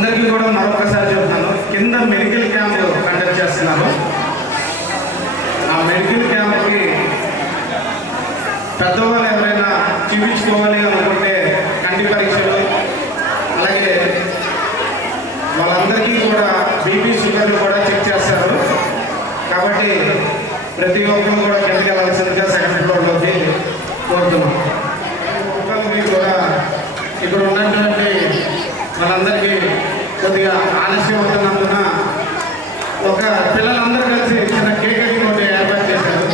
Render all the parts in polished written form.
అందరికీ కూడా మరొకసారి చెప్తున్నాను, కింద మెడికల్ క్యాంప్ కండక్ట్ చేస్తున్నాను. ఆ మెడికల్ క్యాంప్కి పెద్దవాళ్ళు ఎవరైనా చూపించుకోవాలి అనుకుంటే కంటి పరీక్షలు, అలాగే వాళ్ళందరికీ కూడా బీపీ షుగర్లు కూడా చెక్ చేస్తారు. కాబట్టి ప్రతి ఒక్కరు కూడా కిందకి వెళ్ళాల్సిందిగా సెకండ్ ఫ్లోర్లోకి కోరుతున్నాం. ఒక్కరికి కూడా ఇక్కడ ఉన్నటువంటి మనందరికీ కొద్దిగా ఆలస్యం అవుతున్నందున ఒక పిల్లలందరూ కలిసి చిన్న కేక్ కటింగ్ ఒకటి ఏర్పాటు చేశారు.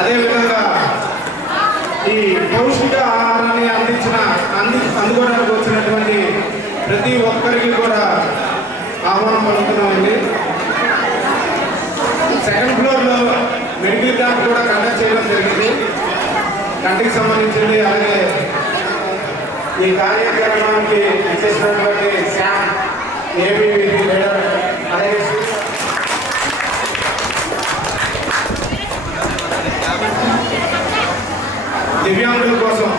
అదేవిధంగా ఈ పౌష్టిక ఆహారాన్ని అందుకోవడానికి వచ్చినటువంటి ప్రతి ఒక్కరికి కూడా ఆహ్వానం పలుకుతున్నామండి. సెకండ్ ఫ్లోర్లో మెడికల్ క్యాంప్ కూడా కండక్ట్ చేయడం జరిగింది. కంటికి సంబంధించింది. అలాగే ఈ కార్యక్రమానికి ఇచ్చేసినటువంటి శ్యామ్ ఏబీవీ లీడర్, అలాగే దివ్యాంగుల కోసం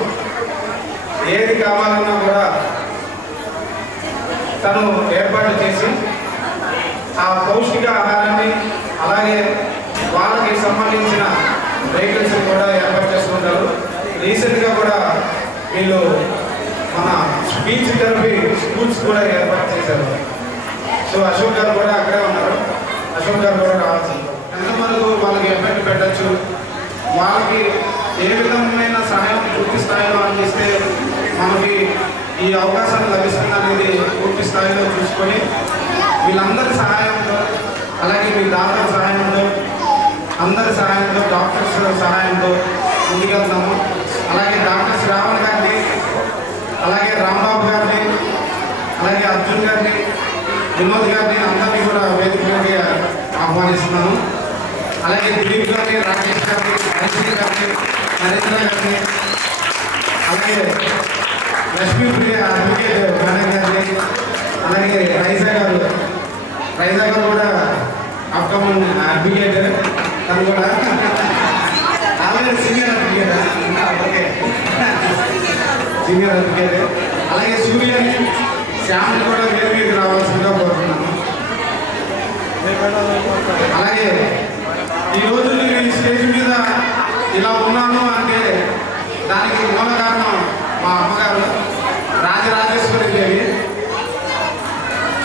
ఏది కావాలన్నా కూడా తను ఏర్పాటు చేసి ఆ పౌష్టిక ఆహారాన్ని, అలాగే వాళ్ళకి సంబంధించిన వెహికల్స్ కూడా ఏర్పాటు చేసుకుంటారు. రీసెంట్గా కూడా వీళ్ళు మన స్పీచ్ థెరపీ స్కూల్స్ కూడా ఏర్పాటు చేశారు. సో అశోక్ గారు కూడా అక్కడే ఉన్నారు. అశోక్ గారు కూడా రావాల్సింది. ఎంతమందికి వాళ్ళకి ఎఫెక్ట్ పెట్టచ్చు, వాళ్ళకి ఏ విధమైన సహాయం పూర్తి స్థాయిలో అందిస్తే మనకి ఈ అవకాశం లభిస్తుంది అనేది పూర్తి స్థాయిలో చూసుకొని వీళ్ళందరి సహాయంతో, అలాగే మీ దాతల సహాయంతో, అందరి సహాయంతో, డాక్టర్స్ సహాయంతో ముందుకెళ్తాము. అలాగే డాక్టర్ శ్రావణ్ గారిని, అలాగే రాంబాబు గారిని, అలాగే అర్జున్ గారిని, వినోద్ గారిని అందరినీ కూడా వేదికలోకి ఆహ్వానిస్తున్నాను. అలాగే దిలీప్ గారిని, రాకేష్ గారిని, హరీష్ గారిని, నరేంద్ర గారిని, అలాగే లక్ష్మీప్రియ అడ్వకేట్ మేడం గారిని, అలాగే రైజా గారు కూడా అప్కమింగ్ అడ్వకేట్, తను కూడా ఆల్రెడీ సీనియర్ అడ్వకేట్. అలాగే సూర్యని, శ్యామ్ కూడా వేదికకి రావాల్సిందిగా కోరుతున్నాను. అలాగే ఈరోజు నేను ఈ స్టేజ్ మీద ఇలా ఉన్నాను అంటే దానికి మూల కారణం మా అమ్మగారు రాజరాజేశ్వరి దేవి.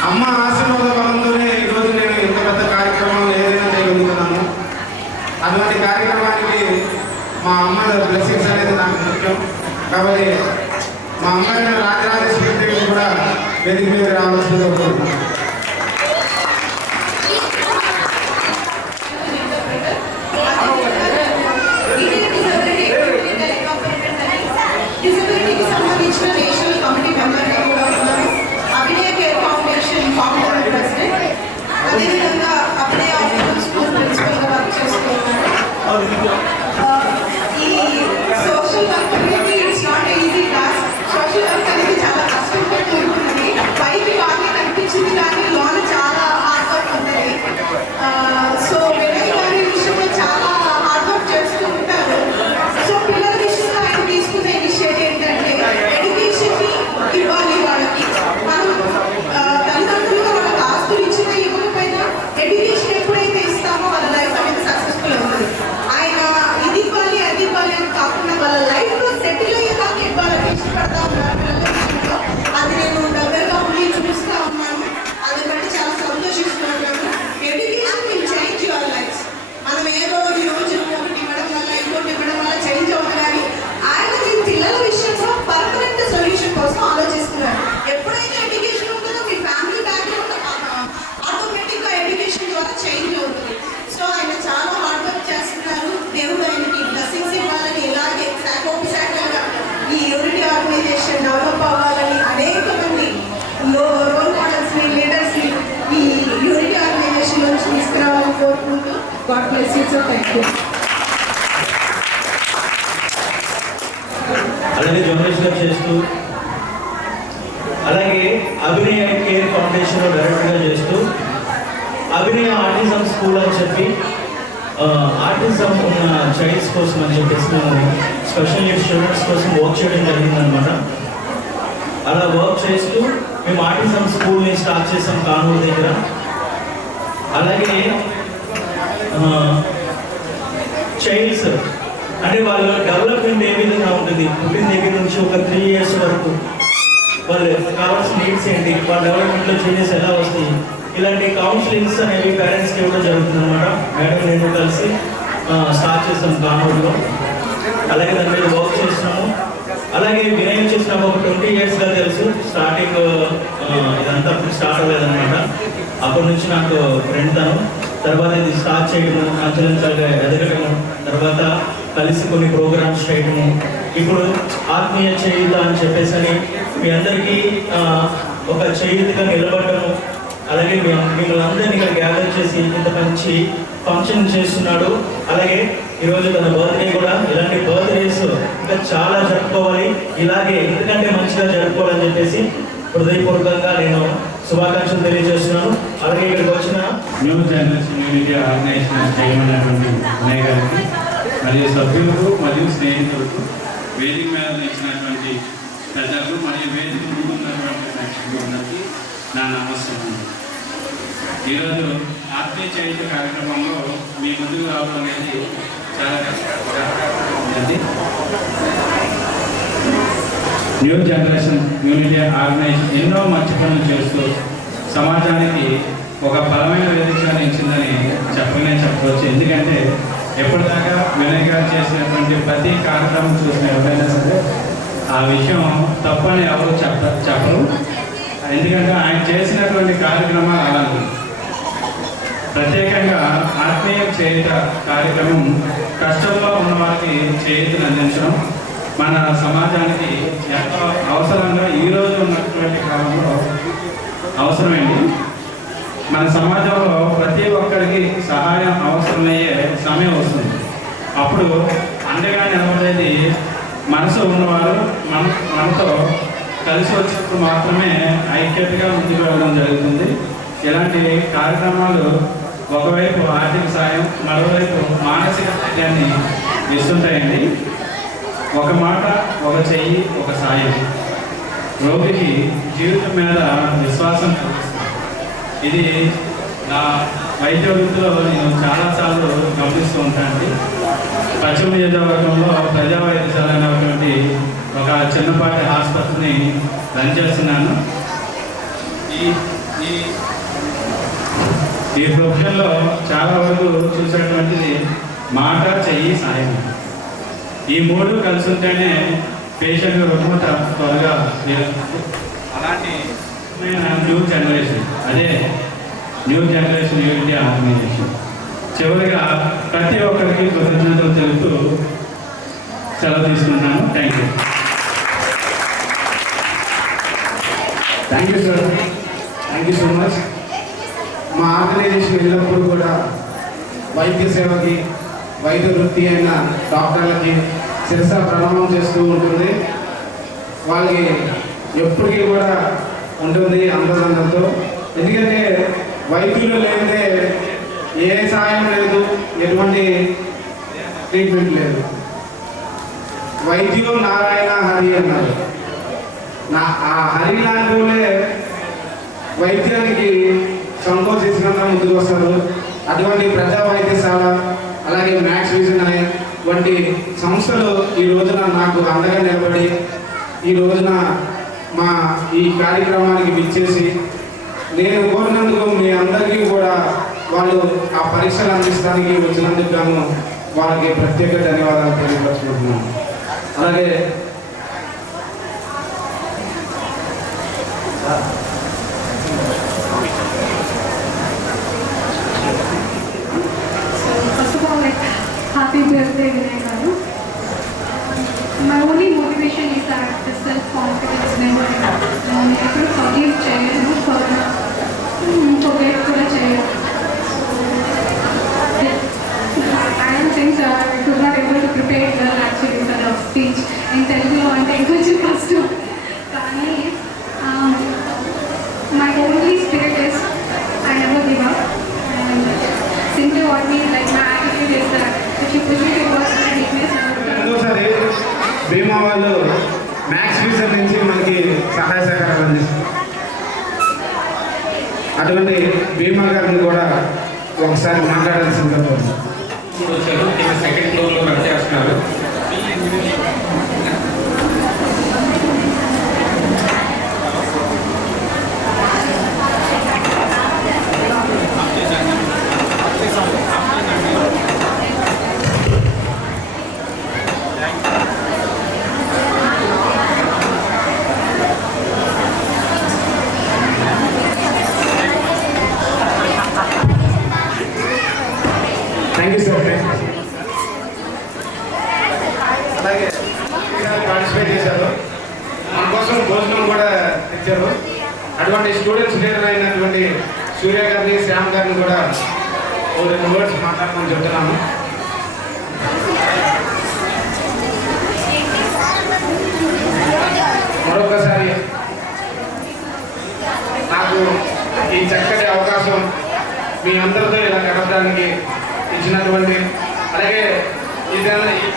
అమ్మ ఆశీర్వాద బలంతోనే ఈరోజు నేను ఇంత పెద్ద కార్యక్రమం ఏదైనా చేయగలుగుతున్నాను. అటువంటి కార్యక్రమానికి మా అమ్మ బ్లెస్సింగ్స్ అనేది నాకు ముఖ్యం. కాబట్టి మా అమ్మగారిని రాజరాజేశ్వరి దేవి కూడా వేదిక మీద రావాల్సిందిగా కోరుతున్నాను. అదేవిధంగా అప్పుడే స్కూల్ ప్రిన్సిపల్గా వర్క్ చేస్తున్నాను. ఈ సోషల్ వర్క్ అనేది it's not easy task. Social work అనేది చాలా కష్టంగా ఉంటుంది. పైకి బాగా కనిపించింది కానీ లోన చాలా హార్డ్ వర్క్ ఉంటుంది. సో వినయ్ గారి విషయంలో చాలా హార్డ్ వర్క్ చేస్తూ ఉంటారు. సో పిల్లల విషయంలో ఆయన తీసుకునే ఇనిషియేటివ్ ఏంటంటే ఎడ్యుకేషన్ని ఇవ్వాలి వాళ్ళకి. మనం తల్లిదండ్రులుగా వాళ్ళకి ఆస్తులు ఇచ్చినా ఇవ్వకపోయినా ఎడ్యుకేషన్ ఎప్పుడైతే ఇస్తామో వాళ్ళ లైఫ్ అనేది సక్సెస్ఫుల్ అవుతుంది. ఆయన ఇది ఇవ్వాలి అది ఇవ్వాలి అని కాకుండా వాళ్ళ లైఫ్లో సెటిల్ అయ్యేదాకా ఇవ్వాలని ఇష్టపడతా ఉన్నారు పిల్లల విషయంలో. అది నేను దగ్గరగా ఉండి చూపిస్తూ ఉన్నాను. అది బట్టి చాలా సంతోషిస్తున్నాను. Education will change your life. మనం ఏదో ఈ రోజు ఒకటి ఇవ్వడం వల్ల ఇంకోటి ఇవ్వడం వల్ల చేంజ్ అవుతుంది కానీ ఆయన మీ పిల్లల విషయంలో పర్మనెంట్ సొల్యూషన్ కోసం ఆలోచిస్తున్నారు. ఎప్పుడైతే ఎడ్యుకేషన్ ఉంటుందో మీ ఫ్యామిలీ బ్యాక్గ్రౌండ్ ఆటోమేటిక్గా ఎడ్యుకేషన్ ద్వారా చేంజ్ అవుతుంది. సో ఆయన చాలా హార్డ్ వర్క్ చేస్తున్నారు. దేవుడు ఆయనకి బ్లెస్సింగ్స్ ఇవ్వాలని, ఇలాగే శాఖోపశాఖలుగా ఈ యూనిటీ ఆర్గనైజేషన్ డెవలప్ అవ్వాలని అనేక మంది రోల్ మోడల్స్ని, లీడర్స్ని ఈ యూనిటీ ఆర్గనైజేషన్ నుంచి తీసుకురావాలని కోరుకుంటూ God bless you. So thank you. అలాగే జర్నలిస్ట్గా చేస్తూ, అలాగే అభినయ కేర్ ఫౌండేషన్లో డైరెక్టర్గా చేస్తూ, అభినయ ఆర్టిజం స్కూల్ అని చెప్పి ఆర్టిజం ఉన్న చైల్డ్స్ కోసం అని చెప్పేసి మేము స్పెషల్ నీడ్స్ స్టూడెంట్స్ కోసం వర్క్ చేయడం జరిగిందనమాట. అలా వర్క్ చేస్తూ మేము ఆర్టిజం స్కూల్ని స్టార్ట్ చేసాం కానూరు దగ్గర. అలాగే చైల్డ్స్ అంటే వాళ్ళ డెవలప్మెంట్ ఏ విధంగా ఉంటుంది, పుట్టిన దగ్గర నుంచి ఒక 3 years వరకు వాళ్ళు కావాల్సిన నీడ్స్ ఏంటి, వాళ్ళ డెవలప్మెంట్లో చేంజెస్ ఎలా వస్తాయి, ఇలాంటి కౌన్సిలింగ్స్ అనేవి పేరెంట్స్కి ఇవ్వడం జరుగుతుంది అనమాట. మేడం నేను కలిసి స్టార్ట్ చేస్తాం కానూరులో. అలాగే దాని మీద వర్క్ చేస్తున్నాము. అలాగే వినయం చేసినాము ఒక 20 yearsగా తెలుసు. స్టార్టింగ్ ఇదంతా స్టార్ట్ అవ్వలేదన్నమాట. అప్పటి నుంచి నాకు ఫ్రెండ్ తను. తర్వాత ఇది స్టార్ట్ చేయడము, అంచెలంచెలుగా ఎదగడము, తర్వాత కలిసి కొన్ని ప్రోగ్రామ్స్ చేయడము, ఇప్పుడు ఆత్మీయ చేయుత అని చెప్పేసి మీ అందరికీ ఒక చేయుతగా నిలబడము. అలాగే మిమ్మల్ని అందరినీ ఇక్కడ గ్యాదర్ చేసి ఇంత మంచి ఫంక్షన్ చేస్తున్నాడు. అలాగే ఈరోజు తన బర్త్డే కూడా, ఇలాంటి బర్త్డేస్ ఇంకా చాలా జరుపుకోవాలి, ఇలాగే ఎందుకంటే మంచిగా జరుపుకోవాలని చెప్పేసి హృదయపూర్వకంగా నేను శుభాకాంక్షలు తెలియజేస్తున్నాను. అలాగే ఇక్కడికి వచ్చిన న్యూ జనరేషన్ యూనిటీ ఆర్గనైజేషన్ చేయమన్నటువంటి అన్నయ్య గారికి మరియు సభ్యులకు మరియు స్నేహితులకు, వేదిక మీద ఇచ్చినటువంటి ప్రజలకు మరియు వేదిక ముందున్నటువంటి ప్రేక్షకులందరికీ నా నమస్కారం. ఈరోజు ఆత్మీయ చైతన్య కార్యక్రమంలో మీ ముందుకు రావడం అనేది చాలా ఉంటుంది. న్యూ జనరేషన్ యూనిటీ ఆర్గనైజేషన్ ఎన్నో మంచి పనులు చేస్తూ సమాజానికి ఒక బలమైన వేదికగా నిలిచిందని చెప్పవచ్చు. ఎందుకంటే ఎప్పటిదాకా వినయ్ గారు చేసినటువంటి ప్రతి కార్యక్రమం చూసిన ఎవరైనా సరే ఆ విషయం తప్పని ఎవరు చెప్పరు. ఎందుకంటే ఆయన చేసినటువంటి కార్యక్రమాలు అలాంటి ప్రత్యేకంగా ఆత్మీయ చేయుత కార్యక్రమం కష్టంలో ఉన్న వారికి చేయుతను అందించడం మన సమాజానికి ఎంతో అవసరంగా ఈరోజు ఉన్నటువంటి కాలంలో అవసరమైంది. మన సమాజంలో ప్రతి ఒక్కరికి సహాయం అవసరమయ్యే సమయం వస్తుంది. అప్పుడు అండగా నిలబడేది మనసు ఉన్నవారు మనతో కలిసి వచ్చినప్పుడు మాత్రమే ఐక్యతగా ముందుకు వెళ్ళడం జరుగుతుంది. ఇలాంటి కార్యక్రమాలు ఒకవైపు ఆర్థిక సాయం, మరోవైపు మానసిక ధైర్యాన్ని ఇస్తుంటాయండి. ఒక మాట, ఒక చెయ్యి, ఒక సాయం రోగికి జీవితం మీద విశ్వాసం కలిగిస్తుంది. ఇది నా వైద్య వృత్తిలో నేను చాలాసార్లు గమనిస్తూ ఉంటానండి. పశ్చిమ నియోజకవర్గంలో ప్రజా వైద్యశాల అనేటువంటి ఒక చిన్నపాటి ఆసుపత్రిని రన్ చేస్తున్నాను. ఈ ప్రొఫెషన్లో చాలా వరకు చూసేటువంటిది మాట, చెయ్యి, సాయం. ఈ 3 కలిసి ఉంటేనే పేషెంట్ రుగ్మత త్వరగా అలాంటి న్యూ జనరేషన్, అదే న్యూ జనరేషన్ యూనిటీ ఆర్గనైజేషన్. చివరిగా ప్రతి ఒక్కరికి కృతజ్ఞతలు తెలుపుతూ సెలవు తీసుకుంటున్నాను. Thank you. Thank you sir, thank you so much. మా ఆర్గనైజేషన్ ఎల్లప్పుడూ కూడా వైద్య సేవకి, వైద్య వృత్తి అయిన డాక్టర్లకి శిరస ప్రణామం చేస్తూ ఉంటుంది. వాళ్ళకి ఎప్పటికీ కూడా ఉంటుంది అంతరంగంతో. ఎందుకంటే వైద్యులు లేదే ఏ సాయం లేదు, ఎటువంటి ట్రీట్మెంట్ లేదు. వైద్యులు నారాయణ హరి అన్నారు. ఆ హరి లాంటి వాళ్ళే వైద్యానికి సంకోచించినంత ముందుకు వస్తారు. అటువంటి ప్రజా వైద్యశాల, అలాగే మ్యాక్స్ విజన్ అనే వంటి సంస్థలు ఈ రోజున నాకు అండగా నిలబడి ఈ రోజున మా ఈ కార్యక్రమానికి విచ్చేసి నేను కోరినందుకు మీ అందరికీ కూడా వాళ్ళు ఆ పరీక్షలు అందిస్తానికి వచ్చినందుకు గాను వాళ్ళకి ప్రత్యేక ధన్యవాదాలు తెలియపరుచుకుంటున్నాను. అలాగే happy birthday, Vinay Garu. My only motivation is that the self-confidence never enough. I could forgive cheyanu, forget kuda cheyanu. I don't think so. I could not able to prepare well actually for the speech in Telugu ante koncham kashtam. Kani my only spirit is I never give up, and simply what means like my attitude officer నుంచి మనకి సహాయ సహకారాలు అందిస్తారు. అటువంటి భీమా గారిని కూడా ఒకసారి మాట్లాడాల్సిందిగా కోరుతున్నాను. ఇప్పుడు వచ్చారు, కింద సెకండ్ ఫ్లోర్లో రన్ చేస్తున్నారు. Thank you sir. అలాగే పార్టిసిపేట్ చేశారు, మన కోసం భోజనం కూడా తెచ్చారు. అటువంటి స్టూడెంట్స్ లీడర్ అయినటువంటి సూర్య గారిని, శ్యామ్ గారిని కూడా ఓ 2 వర్డ్స్ మాట్లాడమని చెప్తున్నాము. మరొకసారి నాకు ఈ చక్కటి అవకాశం మీ అందరితో ఇలా గడపడానికి ఇచ్చినటువంటి, అలాగే ఈ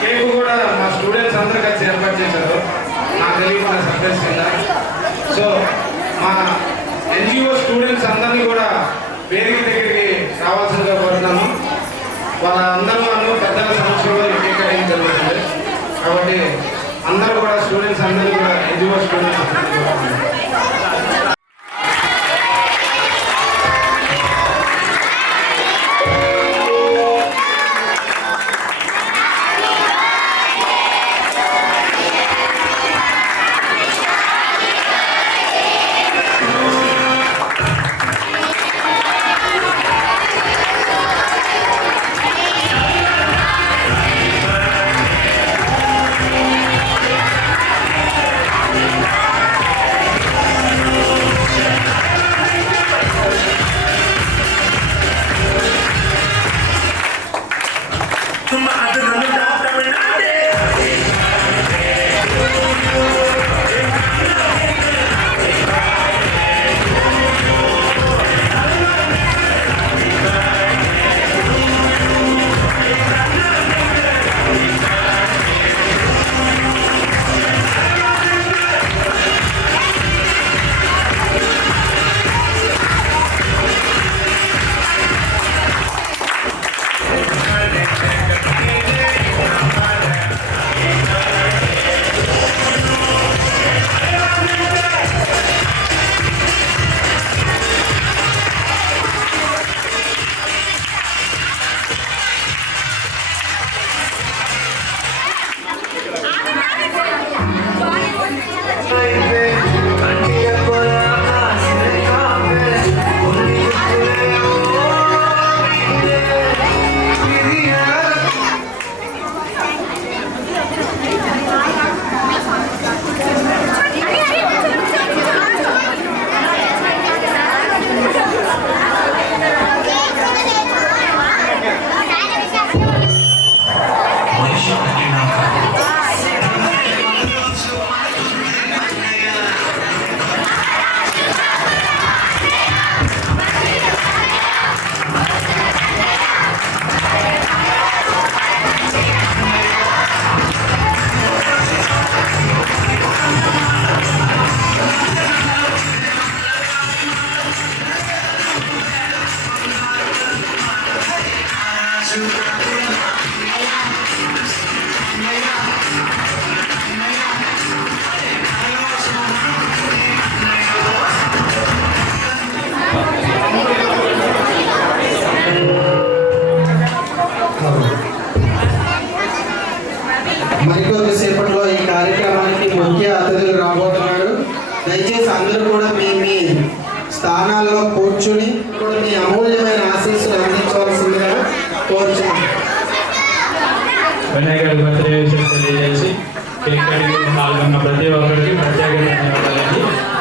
కేక్ కూడా మా స్టూడెంట్స్ అందరూ కలిసి ఏర్పాటు చేశారు, నాకు తెలియకుండా సర్ప్రైజ్ కింద. సో మా ఎన్జిఓ స్టూడెంట్స్ అందరినీ కూడా వేదిక దగ్గరికి రావాల్సిందిగా కోరుతున్నాను. వాళ్ళందరూ పెద్దల సమక్షంలో ఈ కేక్ కటింగ్ జరుగుతుంది కాబట్టి అందరూ కూడా స్టూడెంట్స్ అందరినీ కూడా ఎన్జిఓ స్టూడెంట్స్ మరికొద్ది సేపట్లో ఈ కార్యక్రమానికి ముఖ్య అతిథులు రాబోతున్నారు. దయచేసి అందరూ కూడా మీ స్థానాల్లో